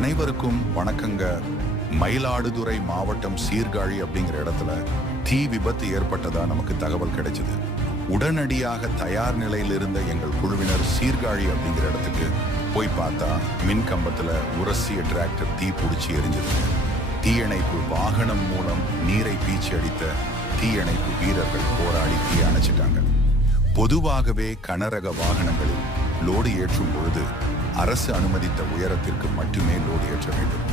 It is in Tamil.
அனைவருக்கும் வணக்கங்க. மயிலாடுதுறை மாவட்டம் சீர்காழி அப்படிங்கிற இடத்துல தீ விபத்து ஏற்பட்டதா நமக்கு தகவல் கிடைச்சது. உடனடியாக தயார் நிலையில் இருந்த எங்கள் குழுவினர் சீர்காழி அப்படிங்கிற இடத்துக்கு போய் பார்த்தா மின் கம்பத்தில் உரசிய டிராக்டர் தீ பிடிச்சி எரிஞ்சிருக்கு தீயணைப்பு வாகனம் மூலம் நீரை பீச்சி அடித்த தீயணைப்பு வீரர்கள் போராடி தீ அணைச்சிட்டாங்க. பொதுவாகவே கனரக வாகனங்களில் லோடு ஏற்றும் பொழுது அரசு அனுமதித்த உயரத்திற்கு மட்டுமே லோடு ஏற்ற வேண்டும்.